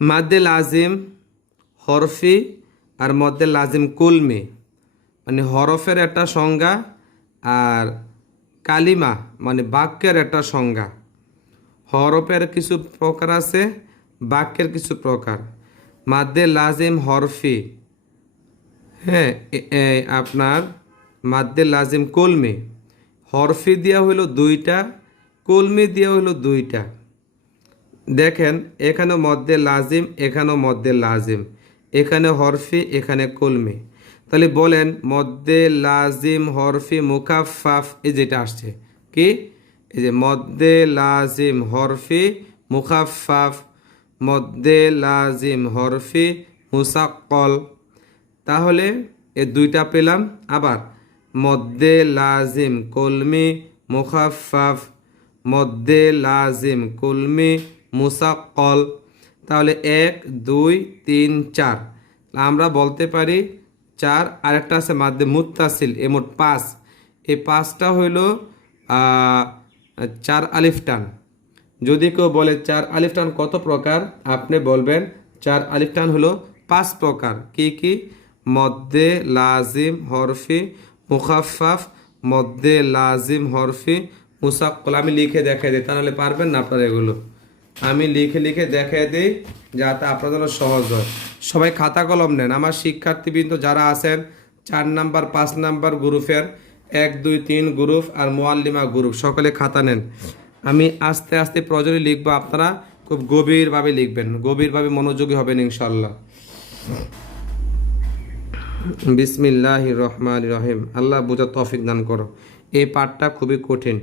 মাদ্দে লাজিম, হরফি আর মদ্দে লাজিম কুলমি। মানে হরফের একটা সংজ্ঞা আর কালিমা মানে বাক্যের একটা সংজ্ঞা। হরফের কিছু প্রকার আছে, বাক্যের কিছু প্রকার। মাদ্দে লাজিম, হরফি হ্যাঁ আপনার মাদ্দে লাজিম কলমি। হরফি দেওয়া হলো দুইটা, কলমি দেওয়া হলো দুইটা। দেখেন, এখানে মধ্যে লাজিম এখানেও মধ্যে লাজিম। এখানে হরফি, এখানে কলমি। তাহলে বলেন মধ্যে লাজিম, হরফি মুখাফাফ এই যেটা আসছে। কি? এই যে মধ্যে লাজিম, হরফি মুখাফাফ মধ্যে লাজিম, হরফি, মুসাক্কল। তাহলে এ দুইটা পেলাম। আবার মধ্যে লাজিম, কলমি মুখাফাফ মধ্যে লাজিম, কলমি মুসাক্কল তাহলে এক, দুই, তিন, চার। আমরা বলতে পারি চার, আরেকটা আছে মাধ্যে মুত্তাসিল, এ মোট পাঁচ। এই পাঁচটা হইল চার আলিফ টান। যদি কেউ বলে চার আলিফ টান কত প্রকার, আপনি বলবেন চার আলিফ টান হলো পাঁচ প্রকার। কি কি? মধ্যে লাজিম, হরফি মুখাফাফ মধ্যে লাজিম, হরফি মুসাক্কল আমি লিখে দেখাই দিই, তাহলে পারবেন না আপনারা এগুলো। আমি লিখে লিখে দেখাই দিই যাতে আপনাদের সহজ হয়। সবাই খাতা কলম নেন। আমার শিক্ষার্থীবৃন্দ যারা আছেন, চার নাম্বার, পাঁচ নাম্বার গ্রুপের এক, দুই, তিন গ্রুপ আর মোয়াল্লিমা গ্রুপ, সকলে খাতা নেন। আমি আস্তে আস্তে প্রয়োজনে লিখব, আপনারা খুব গভীরভাবে লিখবেন। গভীরভাবে মনোযোগী হবেন ইনশাল্লাহ বিসমিল্লাহ রহমান রহিম। আল্লাহ বোঝা তৌফিক দান করো। এই পাঠটা খুবই কঠিন।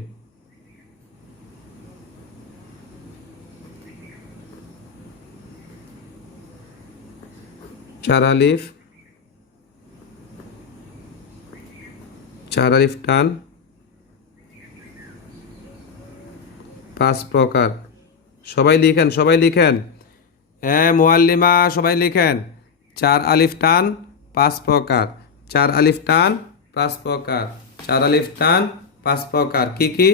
চার আলিফ চার আলিফ টান, পাঁচ প্রকার। সবাই লিখেন সবাই লিখেন। হ্যাঁ মোয়াল্লিমা সবাই লিখেন। চার আলিফ টান, পাঁচ প্রকার। চার আলিফ টান, পাঁচ প্রকার। চার আলিফ টান, পাঁচ প্রকার। কি কি?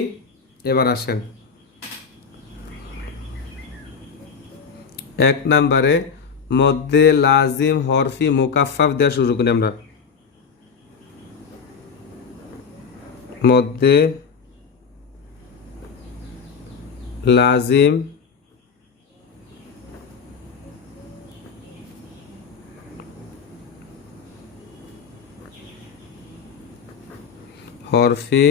এবার আসেন। এক নম্বরে মধ্যে লাজিম হরফি মুকাফাফ দেওয়া শুরু করি আমরা। মধ্যে লাজিম হরফি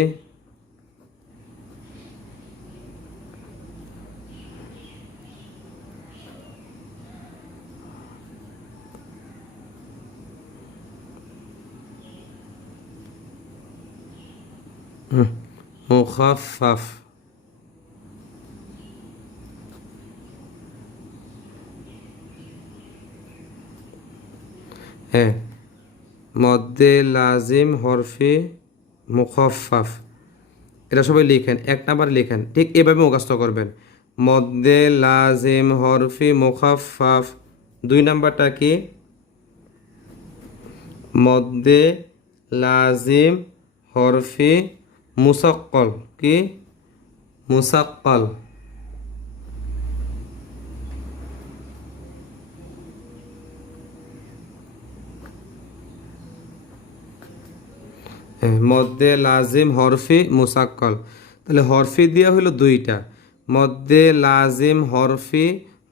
মুখাফাফ হ্যাঁ মধ্যে লাজিম হরফি মুখফাফ এটা সবাই লিখেন, এক নাম্বার লিখেন, ঠিক এভাবে মুখস্থ করবেন। মধ্যে লাজিম, হরফি মুখফাফ দুই নাম্বারটা কি? মধ্যে লাজিম, হরফি মুসাক্কল কি? মুসাক্কল। হ্যাঁ, মধ্যে লাজিম হরফি মুসাক্কল। তাহলে হরফি দিয়া হলো দুইটা। মধ্যে লাজিম হরফি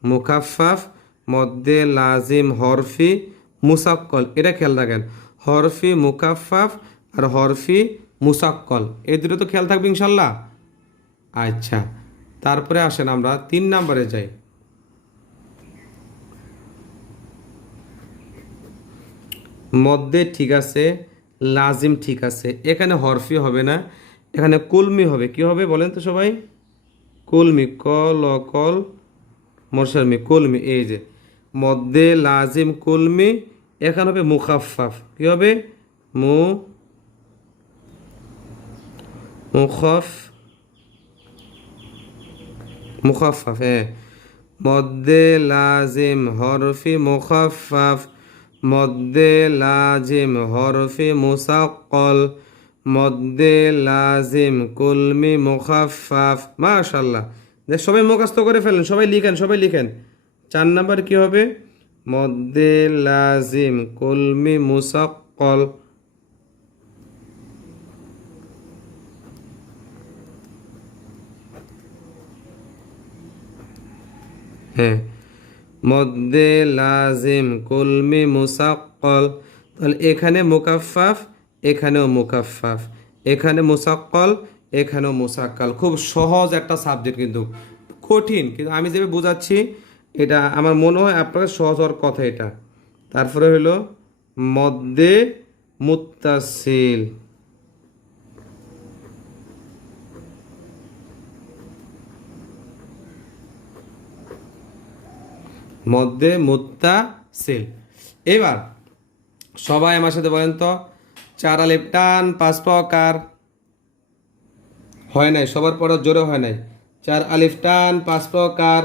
মুখাফাফ মধ্যে লাজিম হরফি মুসাক্কল। এটা খেয়াল রাখেন। হরফি মুকাফাফ আর হরফি মুসাক্কল। এই দুটো তো খেয়াল থাকবে ইনশাল্লাহ? আচ্ছা তারপরে আসেন আমরা, তিন নম্বরে যাই। মধ্যে ঠিক আছে, লাজিম ঠিক আছে, এখানে হরফি হবে না, এখানে কুলমি হবে, কি হবে বলেন তো সবাই? কুলমি কল কল মরসালমি কুলমি, এই যে। মধ্যে লাজিম, কুলমি, এখানে হবে মুখাফাফ কি হবে? মু মুখফ, মুখাফাফ হ্যাঁ। মধ্যে লাজিম হরফি মুখাফাফ মধ্যে লাজিম হরফি মুসাক্কল মধ্যে লাজিম কুলমি মুখাফাফ। মাশাল্লাহ সবাই মুখস্থ করে ফেলেন, সবাই লিখেন সবাই লিখেন। চার নাম্বার কি হবে? মদ্দে লাজিম কলমি মুসাক্কল। হ্যাঁ। মদ্দে লাজিম, কলমি, মুসাক্কল। তাহলে এখানে মুকাফাফ এখানেও মুকাফাফ এখানে মুসাক্কল, এখানেও মুসাক্কাল। খুব সহজ একটা সাবজেক্ট কিন্তু। কঠিন, কিন্তু আমি যেভাবে বোঝাচ্ছি, এটা আমার মনে হয় আপনার সহজ হওয়ার কথা এটা। তারপরে হলো মদ্দে মুত্তাসিল মধ্যে মুত্তা সেল এবার সবাই আমার সাথে বলেন তো, চার আলিপ টান প্রকার হয় নাই, সবার পর জোরে হয় নাই। চার আলিফ টান, পাঁচ আলিফ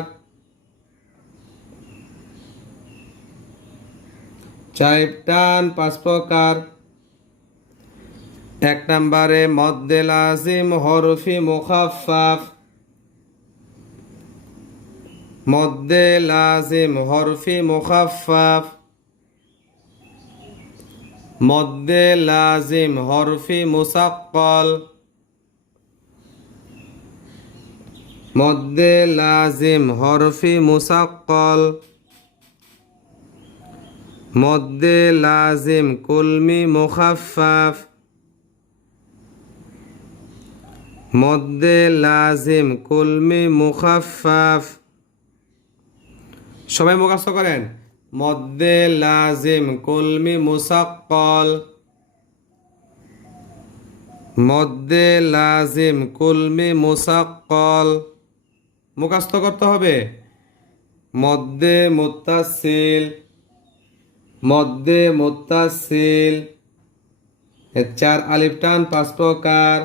পাঁচ প্রকার এক নম্বরে মদ্দে লাজিম হরফি মুখাফাফ মদ্দে লাজিম, হরফি মুখাফাফ মদ্দে লাজিম, হরফি মুসাক্কল। মদ্দে লাজিম, হরফি মুসাক্কল। মদ্দে লাজিম, কুলমি মুখাফাফ মদ্দে লাজিম, কুলমি মুখাফাফ সবাই মুখাস্ত করেন। মদ্দে লাজিম কুলমি মুসাক্কল। মদ্দে লাজিম কুলমি মুসাক্কল। মুখাস্ত করতে হবে। মদ্দে মুত্তাসিল মদ্দে মুত্তাসিল চার আলিফ টান পাঁচ প্রকার।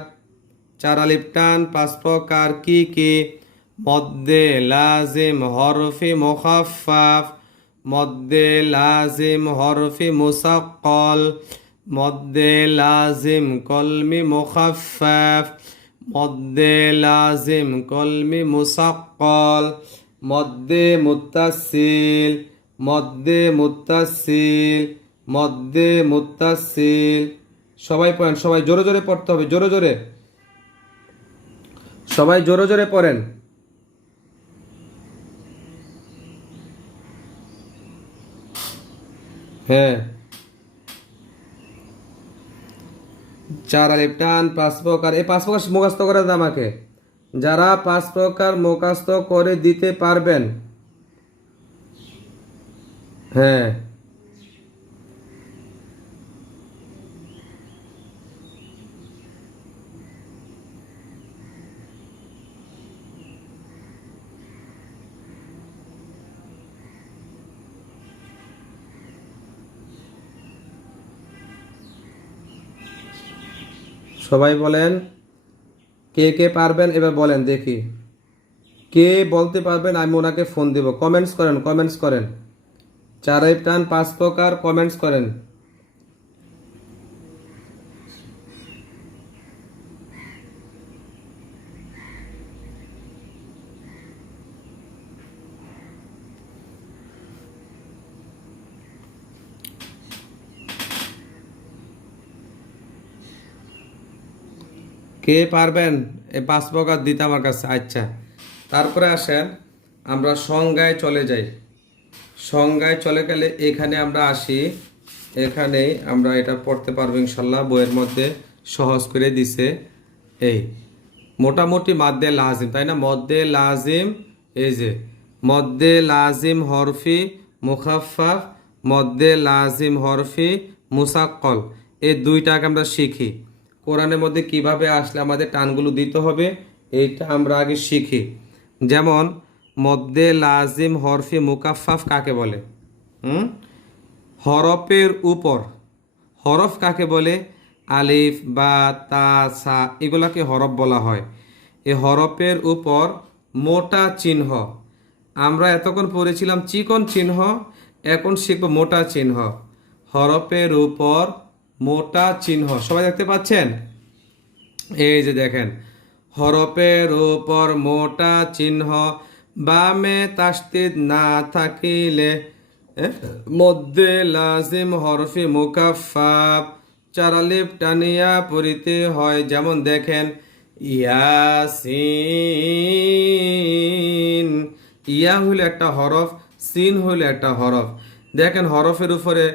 চার আলিফ টান পাঁচ প্রকার কি কি? মদ্দে লাজিম হরফি মুখাফাফ মদ্দে লাজিম হরফি মুসাক্কল, মদ্দে লাজিম কলমি মুখাফাফ মদ্দে লাজিম কলমি মুসাক্কল, মদ্দে মুত্তাসিল মদ্দে মুত্তাসিল মদ্দে মুত্তাসিল সবাই পড়েন, সবাই জোরে জোরে পড়তে হবে, জোরে জোরে। সবাই জোরে জোরে পড়েন। হ্যাঁ। চার আলিফ টান পাঁচ প্রকার এই পাঁচ প্রকার মুখাস্ত করে দেন আমাকে। যারা পাঁচ প্রকার মুখাস্ত করে দিতে পারবেন। হ্যাঁ। সবাই বলেন, কে কে পারবেন? এবার বলেন, দেখি। কে বলতে পারবেন, আমি ওনাকে ফোন দেব। কমেন্টস করেন কমেন্টস করেন। চারাই টান, পাঁচ প্রকার কমেন্টস করেন। কে পারবেন? এই পাঁচ প্রকার দিতে আমার কাছে আচ্ছা। তারপরে আসেন, আমরা সংজ্ঞায় চলে যাই। সংজ্ঞায় চলে গেলে এখানে আমরা আসি। এখানে আমরা এটা পড়তে পারব ইনশাল্লাহ, বইয়ের মধ্যে সহজ করে দিছে। এই, মোটামুটি মাদ্দে লাজিম, তাই না? মদ্দে লাজিম, এই যে, মদ্দে লাজিম হরফি মুখাফাফ মদ্দে লাজিম হরফি মুসাক্কল, এই দুইটাকে আমরা শিখি। কোরআনের মধ্যে কীভাবে আসলে আমাদের টানগুলো দিতে হবে, এইটা আমরা আগে শিখি। যেমন, মদ্দে লাজিম হরফি মুকাফাফ কাকে বলে? হুম? হরফের উপর। হরফ কাকে বলে? আলিফ, বা, তা, সা, এগুলাকে হরফ বলা হয়। এই হরফের উপর মোটা চিহ্ন। আমরা এতক্ষণ পড়েছিলাম চিকন চিহ্ন, এখন শিখব মোটা চিহ্ন। হরফের উপর মোটা চিহ্ন। সবাই দেখতে পাচ্ছেন? এই যে দেখেন হরফের ওপর মোটা চিহ্ন, বামে তাস্তিদ না থাকিলে মধ্যে লাজিম হরফি মুকাফাফ চারালিপ টানিয়া পড়িতে হয়। যেমন দেখেন, ইয়াসিন। ইয়া হইল একটা হরফ, সিন হইল একটা হরফ। দেখেন হরফের উপরে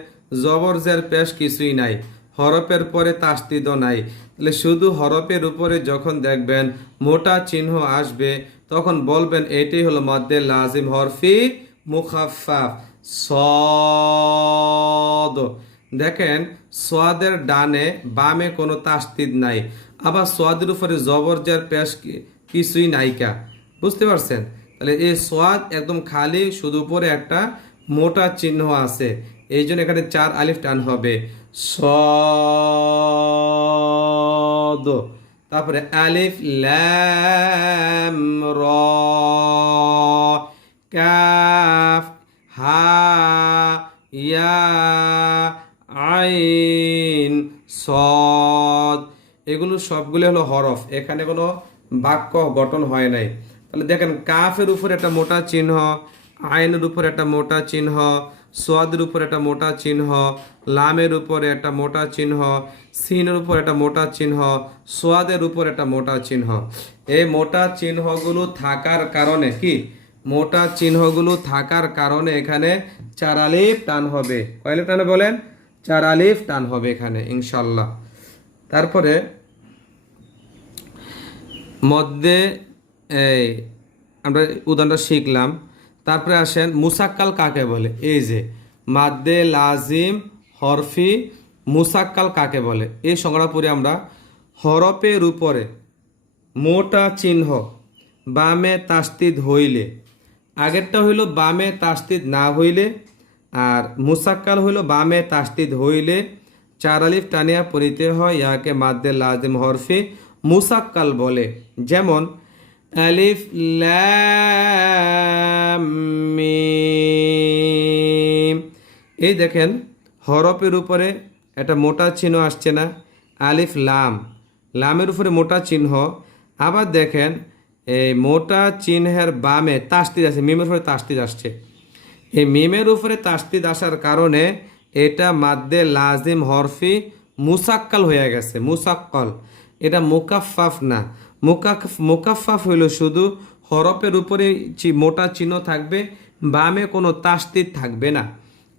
জবর জের পেশ কিছুই নাই হরফের পরে তাস্তিদও নাই। তাহলে শুধু হরফের উপরে যখন দেখবেন মোটা চিহ্ন আসবে, তখন বলবেন এটাই হলো মধ্যে লাজিম হরফি মুখাফাফ, সদ। দেখেন সোয়াদের ডানে বামে কোনো তাস্তিদ নাই, আবার সোয়াদের উপরে জবর জের পেশ কিছুই নাইকা বুঝতে পারছেন? তাহলে এই সোয়াদ একদম খালি শুধু উপরে একটা মোটা চিহ্ন আছে। এই জন্য এখানে চার আলিফ টান হবে। সদ তারপরে আলিফ ল্যাম র, কাফ, হা, ইয়া, আইন, সদ। এগুলো সবগুলো হলো হরফ। এখানে কোনো বাক্য গঠন হয় নাই। তাহলে দেখেন, কাফের উপর একটা মোটা চিহ্ন, আইনের উপর একটা মোটা চিহ্ন সোয়াদের উপর একটা মোটা চিহ্ন, লামের উপরে একটা মোটা চিহ্ন, সিনের উপর একটা মোটা চিহ্ন, সোয়াদের উপর একটা মোটা চিহ্ন। এই মোটা চিহ্নগুলো থাকার কারণে কি? মোটা চিহ্নগুলো থাকার কারণে এখানে চার আলিফ টান হবে। কয় আলিফ টানে বলেন? চার আলিফ টান হবে এখানে ইনশাল্লাহ তারপরে মধ্যে, এই আমরা উদাহরণটা শিখলাম। তারপরে আসেন মুসাক্কাল কাকে বলে? এই যে, মাদ্দে লাজিম হরফি মুসাক্কাল কাকে বলে? এই সংজ্ঞা পড়ে আমরা। হরফের উপরে মোটা চিহ্ন, বামে তাস্তিদ হইলে। আগেরটা হইল বামে তাস্তিদ না হইলে, আর মুসাক্কাল হইল বামে তাস্তিদ হইলে। চার আলিফ টানিয়া পড়িতে হয় ইয়াকে মাদ্দে লাজিম হরফি মুসাক্কাল বলে। যেমন আলিফ মিম। এই দেখেন, হরফের উপরে একটা মোটা চিহ্ন আসছে না, আলিফ লাম। লামের উপরে মোটা চিহ্ন। আবার দেখেন, এই মোটা চিহ্নের বামে তাস্তিদ আছে, মিমের উপরে তাস্তিদ আসছে। এই মিমের উপরে তাস্তিদ আসার কারণে এটা মাদ্দে লাজিম হরফি মুসাক্কাল হয়ে গেছে, মুসাক্কল। এটা মুকাফাফ না মুকাফ মুকাফাফ হইল শুধু হরফের উপরে মোটা চিহ্ন থাকবে, বামে কোনো তাস্তিদ থাকবে না।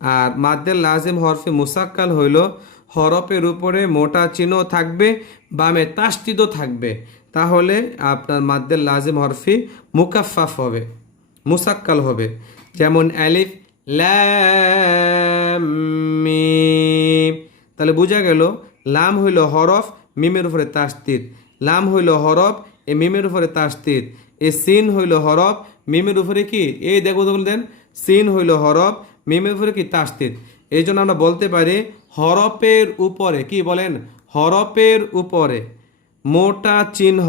আর মাদ্দে লাজিম হরফি মুসাক্কাল হইল হরফের উপরে মোটা চিহ্ন থাকবে, বামে তাস্তিদও থাকবে। তাহলে আপনার মাদ্দে লাজিম হরফি মুকাফাফ হবে, মুসাক্কাল হবে। যেমন অ্যালিফ ল্যাম তাহলে বোঝা গেল, লাম হইল হরফ, মিমের উপরে তাস্তিদ। লাম হইল হরফ এ মিমের উপরে তাস্তিদ। এ সিন হইল হরফ, মিমের উপরে কি? এই দেখো দেন সিন হইল হরফ, মিমের উপরে কি? তাস্তিদ। এই জন্য আমরা বলতে পারি হরফের উপরে, কি বলেন? হরফের উপরে। মোটা চিহ্ন,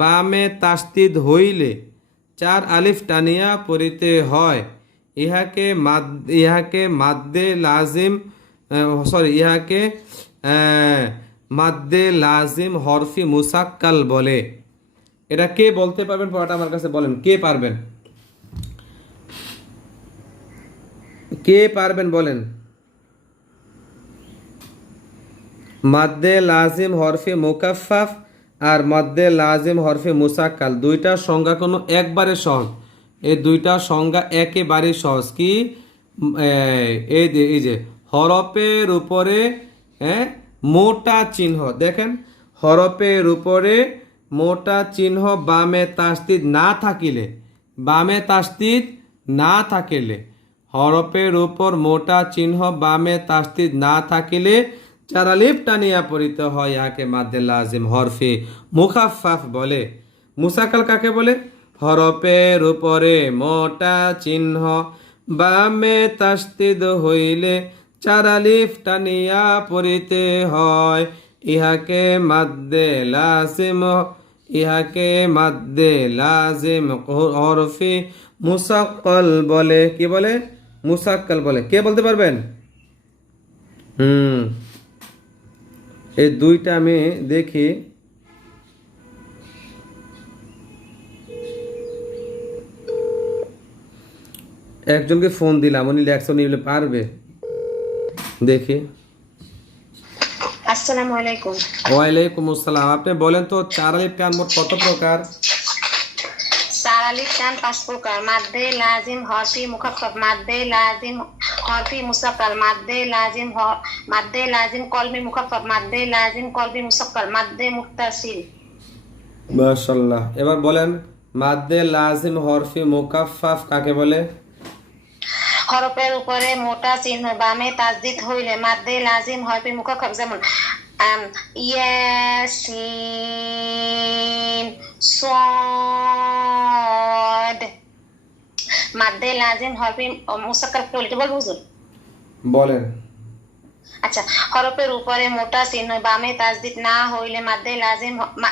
বামে তাস্তিদ হইলে চার আলিফ টানিয়া পড়িতে হয়। ইহাকে মাদ, ইহাকে মাদ্দে লাজিম সরি ইহাকে মাদ্দে লাজিম হরফি মুসাক্কাল বলে। এটা কে বলতে পারবেন? পড়াটা আমার কাছে বলেন। কে পারবেন? কে পারবেন বলেন? মাদ্দে লাজিম হরফে মুকাফাফ আর মাদ্দে লাজিম হরফে মুসাক্কাল। দুইটা সংজ্ঞা কোনো একবারে সহজ। এই দুইটা সংজ্ঞা একেবারে সহজ। কি? এই- যে, হরফের উপরে হ্যাঁ মোটা চিহ্ন। দেখেন, হরফের উপরে মোটা চিহ্ন, বামে তাস্তিদ না থাকিলে, বামে তাস্তিদ না থাকিলে, হরফের উপর মোটা চিহ্ন, বামে তাস্তিদ না থাকিলে, যারা লিপ টানিয়া পড়িতে হয় ইয়াকে মাদ্দে লাজিম হরফে মুখাফাফ বলে। মুসাকাল কাকে বলে? হরফের উপরে মোটা চিহ্ন, বামে তাস্তিদ হইলে চারা লিফ টানিয়া পড়িতে হয়। ইহাকে মাদ্দে লাজিম, ইহাকে মাদ্দে লাজিম হরফি মুসাক্কল বলে। কি বলে? মুসাক্কল বলে। কে বলতে পারবেন? হুম। এই দুইটা আমি দেখি। একজনকে ফোন দিলাম, উনি লেখছে নিলে পারবে। দেখি। আসসালামু আলাইকুম। ওয়ালাইকুম আসসালাম। আপনি বলেন তো চার আলিফ টান মোট কত প্রকার? চার আলিফ টান পাঁচ প্রকার। মাদ্দে লাজিম হরফি মুখাফফ মাদ্দে লাজিম হরফি মাদ্দে লাজিম মাদ্দে লাজিম কলমি মুখাফফ মাদ্দে লাজিম কলবি মুসাক্কাল মাদ্দে মুক্তাসিল মাশাল্লাহ এবার বলেন মাদ্দে লাজিম হরফি মুকাফফাফ কাকে বলে? হরফের উপরে মোটা চিহ্ন বামে তাজদিদ হইলে মাদ্দে লাজিম হরফি মুখাফফ যেমন ইয়াসিন সদ। মাদ্দে লাজিম হরফি মুসাক্কাল কি বলব হুজুর বলেন। আচ্ছা হরফের উপরে মোটা চিহ্ন বামে তাজদিদ না হইলে মাদ্দে লাজিম হ- মা-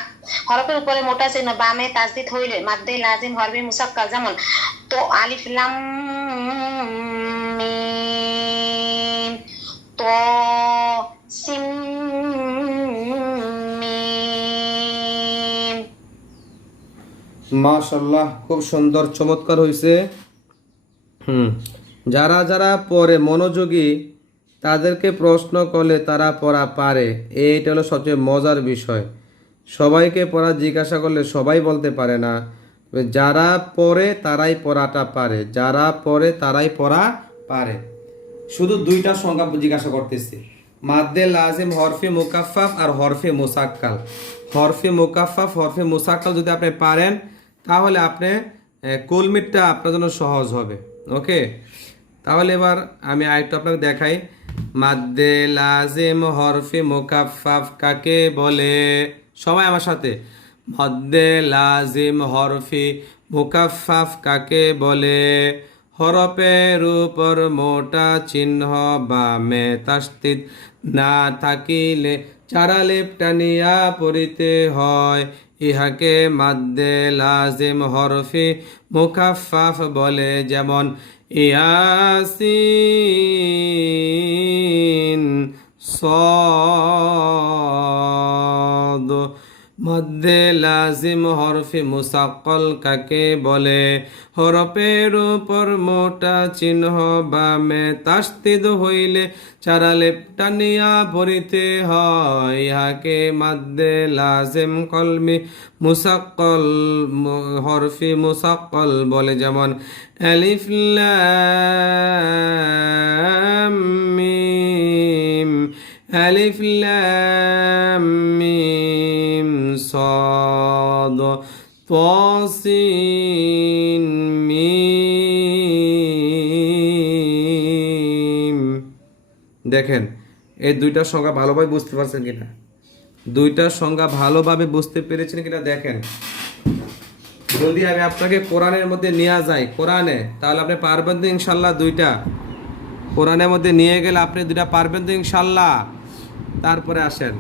হরফের উপরে মোটা চিহ্ন বামে তাজদিদ হইলে মাদ্দে লাজিম হরফি মুসাক্কাল যেমন তো আলিফ লাম মাশাল্লাহ খুব সুন্দর, চমৎকার হয়েছে হুম, যারা যারা পড়ে মনোযোগী, তাদেরকে প্রশ্ন করলে তারা পড়া পারে। এইটা হলো সবচেয়ে মজার বিষয়। সবাইকে পড়া জিজ্ঞাসা করলে সবাই বলতে পারে না। যারা পড়ে তারাই পড়াটা পারে। যারা পড়ে তারাই পড়া পারে। শুধু দুইটা সংজ্ঞা জিজ্ঞাসা করতেছি। মাদ্দে লাজিম, হরফে মুকাফাফ আর হরফে মুসাক্কাল। হরফে মুকাফাফ হরফে মুসাক্কাল যদি আপনি পারেন, তাহলে আপনি কলমিটটা আপনার জন্য সহজ হবে। ওকে? তাহলে এবার আমি আরেকটু আপনাকে দেখাই। মাদ্দে লাজিম, হরফে মুকাফাফ কাকে বলে? সবাই আমার সাথে। মদ্দে লাজিম, হরফি মুকাফাফ কাকে বলে? হরফের উপর মোটা চিহ্ন বা মে তাস্তিদ না থাকিলে চারালেপ টানিয়া পড়িতে হয়। ইহাকে মাদ্দে লাজিম হরফি মুকাফাফ বলে যেমন, ইয়াসিন সদ মধ্যে লাজিম হরফি মুসাকল কাকে বলে? হরফের উপর মোটা চিহ্ন বা মে তাস্তিদ হইলে চারা লেপটানিয়া পড়িতে হয়। ইহাকে মধ্যে লাজিম কলমি মুসাকল হরফি মুসাকল বলে যেমন এলিফ এলিফ মিম। صاد طاسين মিম দেখেন এই দুইটা সংজ্ঞা ভালোভাবে বুঝতে পারছেন কিনা দুইটা সংজ্ঞা ভালোভাবে বুঝতে পেরেছেন কিনা দেখেন যদি আমি আপনাকে কোরআনের মধ্যে নিয়ে যাই কোরআনে তাহলে আপনি পারবেন তো ইনশাল্লাহ দুইটা কোরআনের মধ্যে নিয়ে গেলে আপনি দুইটা পারবেন তো ইনশাল্লাহ তারপরে আসেন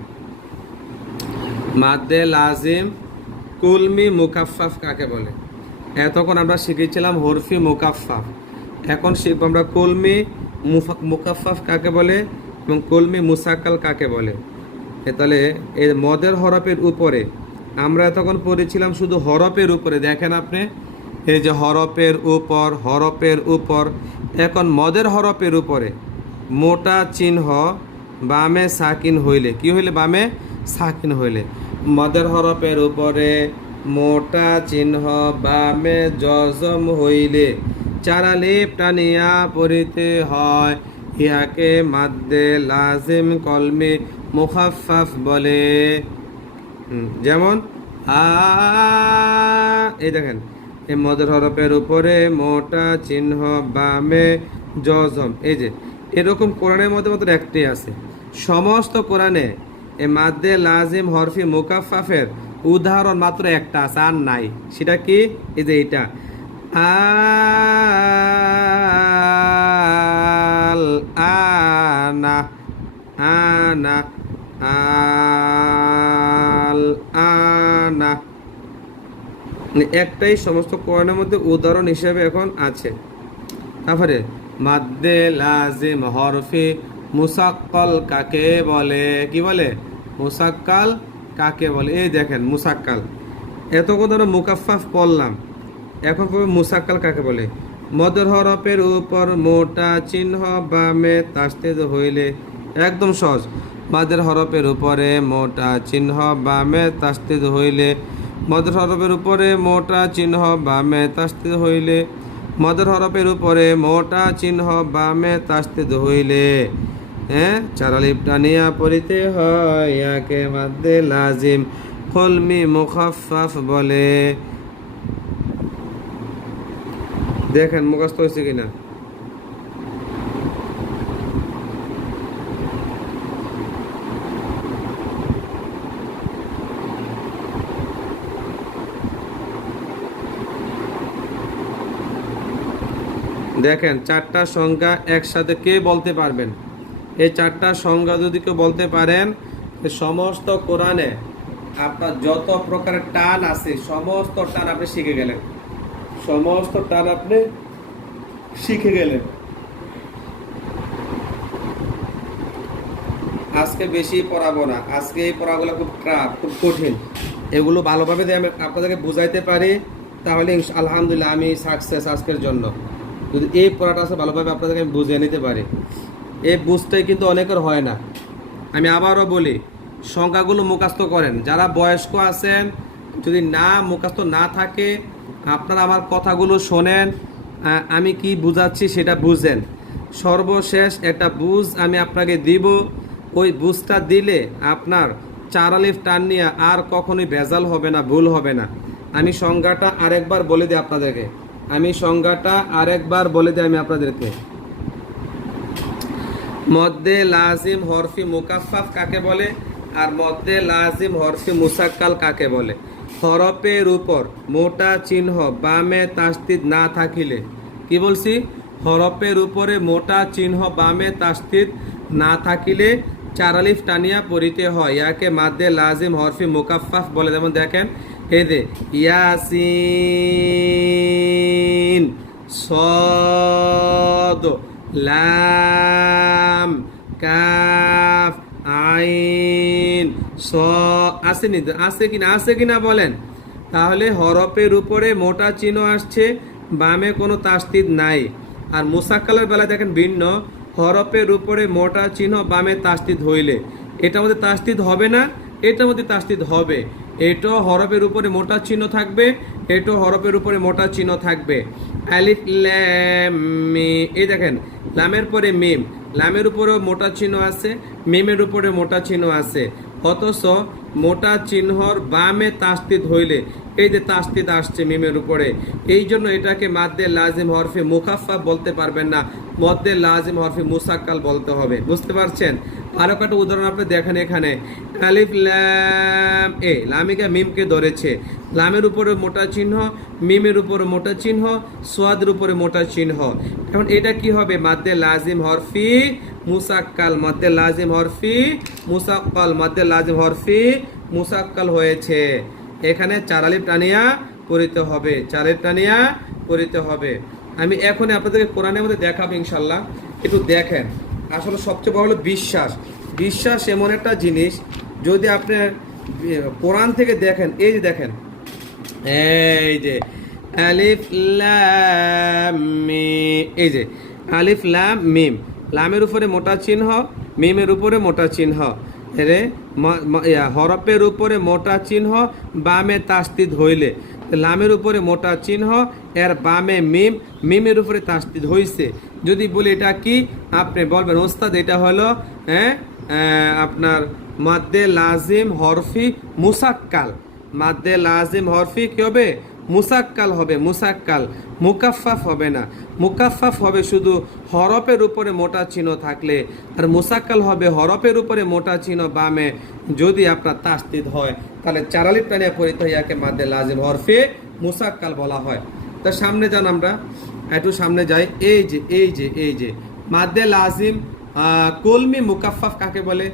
মাদ্দে লাজিম কুলমি মুকাফফাফ কাকে বলে? এতক্ষণ আমরা শিখেছিলাম হরফি মুকাফফাফ। এখন শিখব আমরা কুলমি মুকাফফাফ কাকে বলে এবং কুলমি মুসাক্কাল কাকে বলে? তাহলে এর মদের হরফের উপরে। আমরা এতক্ষণ পড়েছিলাম শুধু হরফের উপরে। দেখেন আপনি, এই যে হরফের উপর হরফের উপর, এখন মদের হরফের উপরে। মোটা চিহ্ন বামে সাকিন হইলে। কি হইলে বামে? সাকিন হইলে। মদের হরফের উপরে মোটা চিহ্ন বামে জজম হইলে। চারা লিপ টানিয়া পড়িতে হয়, ইহাকে মাদ্দে লাজিম কলমে মুখাফাফ বলে। যেমন, আ, এই দেখেন, এই মদের হরফের উপরে মোটা চিহ্ন বামে জজম, এই যে, এরকম কোরআনের মধ্যে মাত্র একটি আছে। সমস্ত কোরআনে এ লাজিম হরফি মুকাফাফের উদাহরণ মাত্র একটা, আছে আর নাই। সেটা কি? এই যে এইটা। আল, আনা আনা, আল, আনা। মানে একটাই সমস্ত কোরআনের মধ্যে উদাহরণ হিসেবে এখন আছে। তারপরে মাদ্দে লাজিম হরফি মুসাক্কল কাকে বলে? কি বলে? মুসাক্কাল কাকে বলে? এই দেখেন, মুসাক্কাল। এতক্ষণ ধরো মুকাফাফ পড়লাম। এখন মুসাক্কাল কাকে বলে? মদের হরফের উপর মোটা চিহ্ন বামে তাস্তিদ হইলে, একদম সহজ। মাদের হরফের উপরে মোটা চিহ্ন বামে তাস্তিদ হইলে, মদের হরফের উপরে মোটা চিহ্ন বামে তাস্তিদ হইলে, মদের হরফের উপরে মোটা চিহ্ন বামে তাস্তিদ হইলে। হ্যাঁ? চারালিপ টানিয়া পড়িতে হয় ইয়াকে মাদ্দে লাজিম। কলমি মুখাফাফ বলে। দেখেন, মুখস্থ হয়েছে কিনা? দেখেন, চারটা সংখ্যা একসাথে কে বলতে পারবেন? এই চারটা সংজ্ঞা যদি কেউ বলতে পারেন সমস্ত কোরআনে আপনার যত প্রকারের টান আছে, সমস্ত টান আপনি শিখে গেলেন। সমস্ত টান আপনি শিখে গেলেন। আজকে বেশি পড়াবো না। আজকে এই পড়াগুলো খুব টাফ খুব কঠিন। এগুলো ভালোভাবে আমি আপনাদেরকে বুঝাইতে পারি, তাহলে আলহামদুলিল্লাহ আমি সাকসেস আজকের জন্য। যদি এই পড়াটা আছে, ভালোভাবে আপনাদেরকে আমি বুঝিয়ে নিতে পারি। এই বুঝটাই কিন্তু অনেকের হয় না। আমি আবারও বলি, সংখ্যাগুলো মুখস্থ করেন। যারা বয়স্ক আছেন, যদি না মুখস্থ না থাকে, আপনারা আমার কথাগুলো শোনেন আমি কি বুঝাচ্ছি সেটা বুঝেন। সর্বশেষ একটা বুঝ আমি আপনাকে দিব, ওই বুঝটা দিলে আপনার চারালিফ টান নিয়ে আর কখনোই ভেজাল হবে না, ভুল হবে না। আমি সংজ্ঞাটা আরেকবার বলে দিই আপনাদেরকে। আমি সংজ্ঞাটা আরেকবার বলে দিই আমি আপনাদেরকে। মধ্যে লাজিম হরফি মুকাফাফ কাকে বলে? আর মধ্যে লাজিম হরফি মুসাক্কাল কাকে বলে? হরফের উপর মোটা চিহ্ন বামে তাস্তিদ না থাকিলে। কি বলছি? হরফের উপরে মোটা চিহ্ন বামে তাস্তিদ না থাকিলে চারালিফ টানিয়া পড়িতে হয়। ইয়াকে মাদ্দে লাজিম হরফি মুকাফাফ বলে। যেমন দেখেন যে ইয়াসিন সদ লাম, কাফ, আইন, স, আছে নি? আছে কিনা? আছে কিনা বলেন। তাহলে হরফের উপরে মোটা চিহ্ন আসছে, বামে কোনো তাস্তিদ নাই। আর মুসাক্কালের বেলায় দেখেন ভিন্ন, হরফের উপরে মোটা চিহ্ন, বামে তাস্তিদ হইলে। এটার মধ্যে তাস্তিদ হবে না এটার মধ্যে তাস্তিদ হবে। এটাও হরফের উপরে মোটা চিহ্ন থাকবে এটাও হরফের উপরে মোটা চিহ্ন থাকবে। আলিফ, ল্যাম এই দেখেন, লামের পরে মিম। লামের উপরেও মোটা চিহ্ন আছে, মিমের উপরে মোটা চিহ্ন আছে। অথচ মোটা চিহ্নর বামে তাস্তিদ হইলে এই যে তাস্তিদ আসছে মিমের উপরে, এই জন্য এটাকে মাদ্দে লাজিম হরফে মুখাফা বলতে পারবেন না মদ্দে লাজিম হরফে মুসাক্কাল বলতে হবে, বুঝতে পারছেন? আরও একটা উদাহরণ আপনি দেখেন এখানে। আলিফ ল্যাম এ, লামিকা মিমকে ধরেছে। লামের উপরে মোটা চিহ্ন, মিমের উপরে মোটা চিহ্ন, সোয়াদের উপরে মোটা চিহ্ন। এখন এটা কি হবে? মাদ্দে লাজিম হরফি মুসাক্কাল মাদ্দে লাজিম হরফি মুসাক্কাল মাদ্দে লাজিম হরফি মুসাক্কাল হয়েছে। এখানে চারালিপ টানিয়া পড়িতে হবে চারালিপ টানিয়া পড়িতে হবে। আমি এখন আপনাদেরকে কোরআনের মধ্যে দেখাবো ইনশাল্লাহ একটু দেখেন, আসলে সবচেয়ে বড় হলো বিশ্বাস। বিশ্বাস এমন একটা জিনিস, যদি আপনি কোরআন থেকে দেখেন, এই যে দেখেন, এই যে, আলিফ লাম এই যে, আলিফ লাম মিম, লামের উপরে মোটা চিহ্ন, মিমের উপরে মোটা চিহ্ন। রে হরফের উপরে মোটা চিহ্ন, বামে তাস্তিদ হইলে। লামের উপরে মোটা চিহ্ন, এর বামে মিম, মিমের উপরে তাস্তিদ হইছে। যদি বলি এটা কি, আপনি বলবেন, ওস্তাদ, এটা হলো হ্যাঁ আপনার মাদ্দে লাজিম হরফি মুসাক্কাল। মাদ্দে লাজিম হরফি কি হবে? মুসাক্কাল হবে, মুসাক্কাল। মুকাফাফ হবে না। মুকাফাফ হবে শুধু হরফের উপরে মোটা চিহ্ন থাকলে। আর মুসাক্কাল হবে হরফের উপরে মোটা চিহ্ন বামে। যদি আপনার তাস্তিদ হয়, তাহলে চারালি প্রাণে পরিত ইয়াকে মাদ্দে লাজিম। হরফে মুসাক্কাল বলা হয়। তা সামনে যান আমরা। একটু সামনে যাই। এই যে এই যে এই যে। মাদ্দে লাজিম কলমি মুকাফাফ কাকে বলে?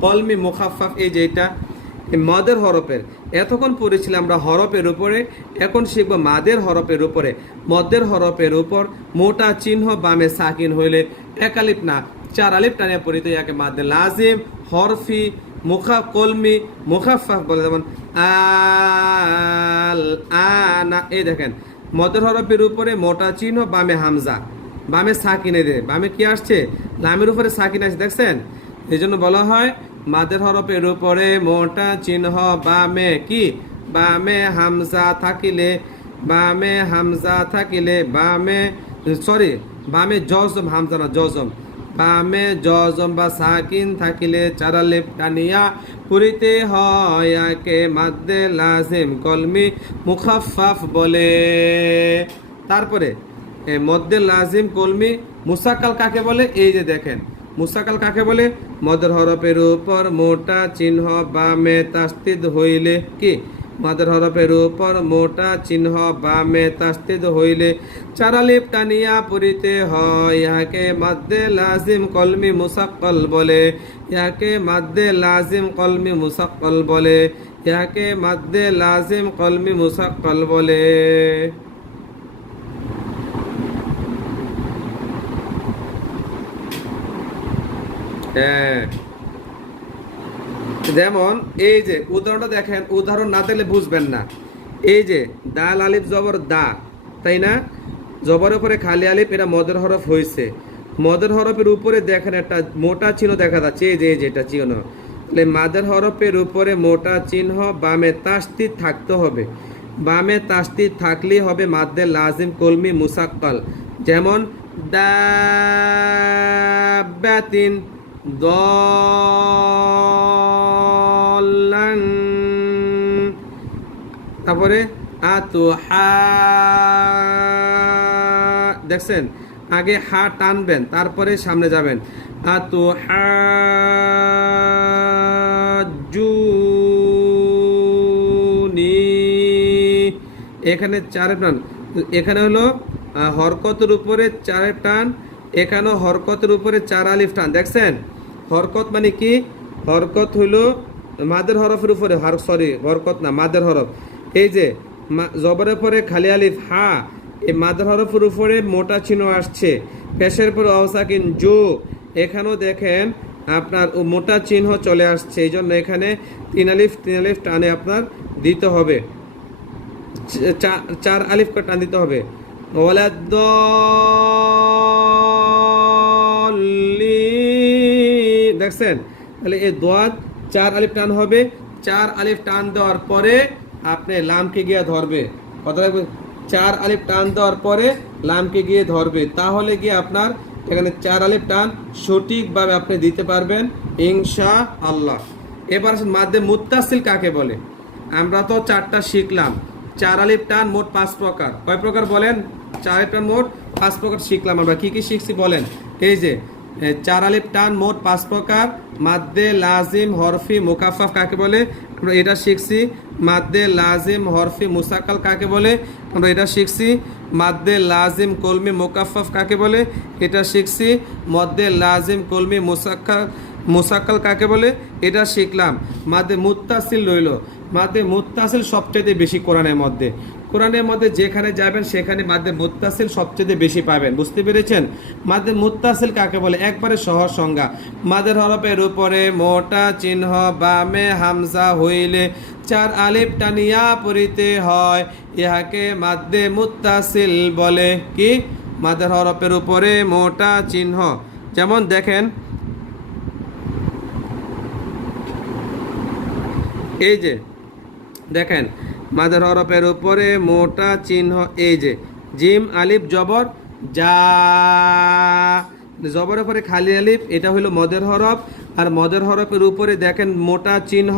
কলমি মুখাফাফ এই যে এটা। মদের হরফের। এতক্ষণ পড়েছিলাম আমরা হরফের উপরে, এখন শিখব মাদের হরফের উপরে। মদের হরফের উপর মোটা চিহ্ন বামে সাকিন হইলে এক আলিফ না চার আলিফ টানে পড়িতে ইয়াকে মাদে লাজিম, হরফি, মুখা কলমি, মুখাফাফ বলে যেমন আল, আনা, এই দেখেন। মদের হরফের উপরে মোটা চিহ্ন বামে হামজা, বামে সাকিনে দে বামে কি আসছে? লামের উপরে সাকিন আসছে, দেখছেন? এই জন্য বলা হয় মাদের হরফের উপরে মোটা চিহ্ন, বামে কি? বামে হামজা থাকিলে, বামে হামজা থাকিলে, বামে, সরি, বামে জজম, হামজা না, জজম। বামে জজম বা সাকিন থাকিলে, চারা লেপ টানিয়া পুরিতে হয় একে মাদ্দে লাজিম কলমি মুখাফাফ বলে। তারপরে মদ্দে লাজিম কলমি মুসাকাল কাকে বলে? এই যে দেখেন মুসাকাল কাকে বলে? মদের হরফের উপর মোটা চিহ্ন বামে তাস্তিদ হইলে কি? মাদের হরফের উপর মোটা চিহ্ন বামে তাস্তিদ হইলে চারালিপ টানিয়া পড়িতে হয়। ইহাকে মাদ্দে লাজিম কলমি মুসাক্কল বলে। ইহাকে মাদ্দে লাজিম কলমি মুসাক্কল বলে। ইহাকে মাদ্দে লাজিম কলমি মুসাক্কল বলে। যেমন, এই যে, উদাহরণটা দেখেন, উদাহরণ না দিলে বুঝবেন না। এই যে, দাল, আলিফ, জবর, দা, তাই না? জবরের উপরে খালি আলিফ, এটা মদের হরফ হয়েছে মদের হরফের উপরে দেখেন একটা মোটা চিহ্ন দেখা যাচ্ছে, এই যে এই যে, এটা চিহ্ন। তাহলে মাদের হরফের উপরে মোটা চিহ্ন, বামে তাস্তি থাকতে হবে। বামে তাস্তি থাকলেই হবে মাদ্দে লাজিম, কলমি, মুসাক্কাল। যেমন, দাবাতিন দলান। তারপরে আতু হা দেখছেন? আগে হা টানবেন, তারপরে সামনে যাবেন। আতু হা এখানে চারে টান। এখানে হলো হরকতের উপরে চারে টান, এখানেও হরকতের উপরে চার আলিফ টান। দেখছেন? হরকত মানে কি? হরকত হইল মাদের হরফের উপরে, হর সরি হরকত না, মাদের হরফ। এই যে জবরের পরে খালি আলিফ, হা, এই মাদের হরফের উপরে মোটা চিহ্ন আসছে। পেশের পরে অবসাকিন জো। এখানেও দেখেন আপনার মোটা চিহ্ন চলে আসছে। এই জন্য এখানে তিন আলিফ তিন আলিফ টানে আপনার দিতে হবে। চার আলিফ করে টান দিতে হবে। ওয়ালাদ্দল্লিন। দেখছেন? তাহলে এই দোয়াত চার আলিফ টান হবে। চার আলিফ টান দেওয়ার পরে আপনি লামকে গিয়ে ধরবে। কথা রাখবে চার আলিফ টান দেওয়ার পরে লামকে গিয়ে ধরবে। তাহলে গিয়ে আপনার এখানে চার আলিফ টান সঠিকভাবে আপনি দিতে পারবেন ইনশা আল্লাহ এবার আসুন মাধ্যে মুত্তাসিল কাকে বলে? আমরা তো চারটা শিখলাম। চার আলিফ টান মোট পাঁচ প্রকার। কয় প্রকার বলেন? চার আলিফ টান মোট পাঁচ প্রকার শিখলাম আমরা। কি কি শিখছি বলেন? এই যে চার আলিফ টান মোট পাঁচ প্রকার। মাদ্দে, লাজিম, হরফি মুকাফাফ কাকে বলে? আমরা এটা শিখছি। মাদ্দে, লাজিম, হরফি মুসাকাল কাকে বলে? আমরা এটা শিখছি। মাদ্দে, লাজিম, কলমি মুকাফাফ কাকে বলে? এটা শিখছি। মদ্দে, লাজিম, কলমি, মুসাক্কা, মুসাক্কাল কাকে বলে? এটা শিখলাম। মাদে মুত্তাসিল রইল। মাদে মুত্তাসিল সবচেয়ে বেশি কোরআনের মধ্যে। কোরআনের মধ্যে যেখানে যাবেন, সেখানে মাদে মুত্তাসিল সবচেয়ে বেশি পাবেন। বুঝতে পেরেছেন? মাদে মুত্তাসিল কাকে বলে? একবারে সহজ সংজ্ঞা। মাদের হরফের উপরে মোটা চিহ্ন, বামে হামজা হইলে চার আলিফ টানিয়া পড়িতে হয়। ইহাকে মাদ্দে মুত্তাসিল বলে। কি? মাদের হরফের উপরে মোটা চিহ্ন। যেমন দেখেন, এই যে, দেখেন মাদার হরফের উপরে মোটা চিহ্ন এই যে জিম আলিফ জবর যা জবরের পরে খালি আলিফ, এটা হলো মদের হরফ, আর মদের হরফের উপরে দেখেন মোটা চিহ্ন,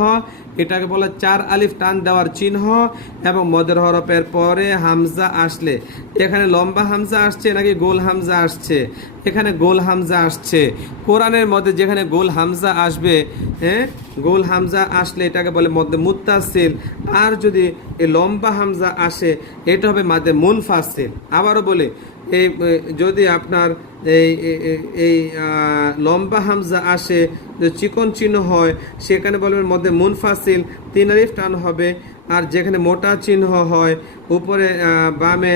এটাকে বলে চার আলিফ টান দেওয়ার চিহ্ন, এবং মদের হরফের পরে হামজা আসলে। এখানে লম্বা হামজা আসছে নাকি গোল হামজা আসছে? এখানে গোল হামজা আসছে। কোরআনের মধ্যে যেখানে গোল হামজা আসবে হ্যাঁ গোল হামজা আসলে এটাকে বলে মধ্যে মুত্তাসিল। আর যদি এই লম্বা হামজা আসে, এটা হবে মাদে মুনফাসিল। আবারও বলে এই যদি আপনার এই এই লম্বা হামজা আসে চিকন চিহ্ন হয়, সেখানে বলবেন মধ্যে মুনফাসিল, তিন আলিফ টান হবে, আর যেখানে মোটা চিহ্ন হয়, উপরে বামে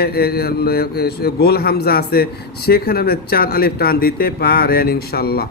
গোল হামজা আছে, সেখানে আপনি চার আলিফ টান দিতে পারেন ইনশাল্লাহ।